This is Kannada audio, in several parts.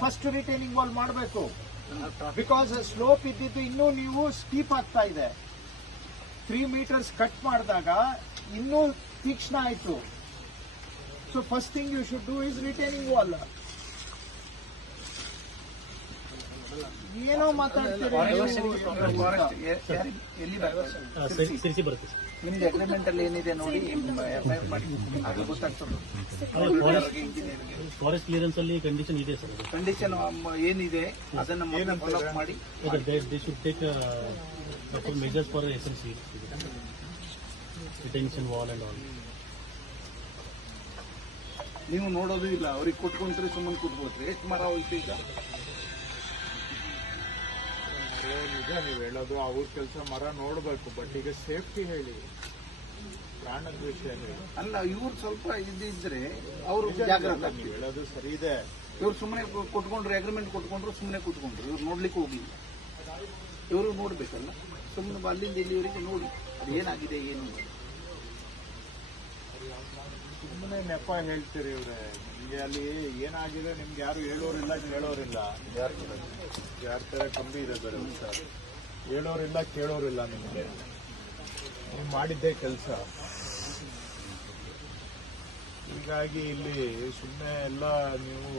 ಫಸ್ಟ್ ರಿಟೈನಿಂಗ್ ವಾಲ್ ಮಾಡಬೇಕು. ಬಿಕಾಸ್ ಸ್ಲೋಪ್ ಇದ್ದಿದ್ದು ಇನ್ನೂ ನೀವು ಸ್ಟೀಪ್ ಆಗ್ತಾ ಇದೆ. ತ್ರೀ ಮೀಟರ್ಸ್ ಕಟ್ ಮಾಡಿದಾಗ ಇನ್ನೂ ತೀಕ್ಷ್ಣ ಆಯಿತು. So first thing you should do is retaining wall ಏನೋ ಮಾತಾಡ್ತೀರಿ ಬರುತ್ತೆ ಸರ್. ನಿಮ್ದು ಅಗ್ರಿಮೆಂಟ್ ಅಲ್ಲಿ ಏನಿದೆ ನೋಡಿ ಎಫ್ಐಆರ್ ಮಾಡಿ. ಅದು ಗೊತ್ತಾಗ್ತದೆ. ಫಾರೆಸ್ಟ್ ಕ್ಲಿಯರೆನ್ಸ್ ಅಲ್ಲಿ. ಕಂಡೀಷನ್ ಇದೆ ಸರ್. ಕಂಡೀಷನ್ ಏನಿದೆ ಅದನ್ನ ಮೊದಲ ಫಾಲೋ ಮಾಡಿ. They should take measures for S N C retention wall and all ನೀವು ನೋಡೋದು ಇಲ್ಲ. ಅವ್ರಿಗೆ ಕೊಟ್ಕೊಂತ್ರಿ ಸುಮ್ಮನೆ ಕೊಟ್ಬೋದ್ರಿ ಎಷ್ಟು ಮರ ಹೋಯ್ತು ಈಗ ನಿಜ ನೀವು ಹೇಳೋದು ಅವ್ರ ಕೆಲಸ ಮರ ನೋಡ್ಬೇಕು ಬಟ್ ಈಗ ಸೇಫ್ಟಿ ಹೇಳಿ. ಪ್ರಾಣದ ವಿಷಯ ಹೇಳಿ. ಅಲ್ಲ ಇವ್ರು ಸ್ವಲ್ಪ ಇದ್ದಿದ್ರೆ ಅವರು ಜಾಗ್ರತೆ. ಹೇಳೋದು ಸರಿ ಇದೆ. ಇವ್ರು ಸುಮ್ಮನೆ ಕೊಟ್ಕೊಂಡ್ರು ಅಗ್ರಿಮೆಂಟ್ ಕೊಟ್ಕೊಂಡ್ರು ಸುಮ್ಮನೆ ಕೂತ್ಕೊಂಡ್ರು. ಇವ್ರು ನೋಡ್ಲಿಕ್ಕೆ ಹೋಗಿಲ್ಲ. ಇವರು ನೋಡ್ಬೇಕಲ್ಲ. ಸುಮ್ಮನೆ ಅಲ್ಲಿಂದ ಇಲ್ಲಿವರೆಗೆ ನೋಡಿ. ಅದೇನಾಗಿದೆ ಏನು. ಸುಮ್ಮನೆ ನೆಪ ಹೇಳ್ತೀರಿ ಇವ್ರೆ. ನಿಮ್ಗೆ ಅಲ್ಲಿ ಏನಾಗಿದೆ ನಿಮ್ಗೆ ಯಾರು ಹೇಳೋರಿಲ್ಲ ಕೇಳೋರಿಲ್ಲ ಯಾರ ತರ ಕಮ್ಮಿ ಇದೆ ಬೇರೆ ಸರ್ ಹೇಳೋರಿಲ್ಲ ಕೇಳೋರಿಲ್ಲ ನಿಮಗೆ. ನೀವು ಮಾಡಿದ್ದೇ ಕೆಲಸ. ಹೀಗಾಗಿ ಇಲ್ಲಿ ಸುಮ್ಮನೆ ಎಲ್ಲ ನೀವು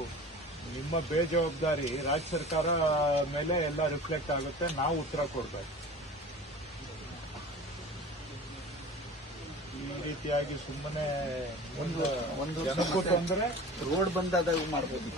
ನಿಮ್ಮ ಬೇಜವಾಬ್ದಾರಿ ರಾಜ್ಯ ಸರ್ಕಾರ ಮೇಲೆ ಎಲ್ಲ ರಿಫ್ಲೆಕ್ಟ್ ಆಗುತ್ತೆ ನಾವು ಉತ್ತರ ಕೊಡ್ಬೇಕು. ರೀತಿಯಾಗಿ ಸುಮ್ಮನೆ ಒಂದು ಒಂದು ಅಂದ್ರೆ ತೊಂದರೆ ರೋಡ್ ಬಂದಾದಾಗ ಮಾಡ್ಬೋದು.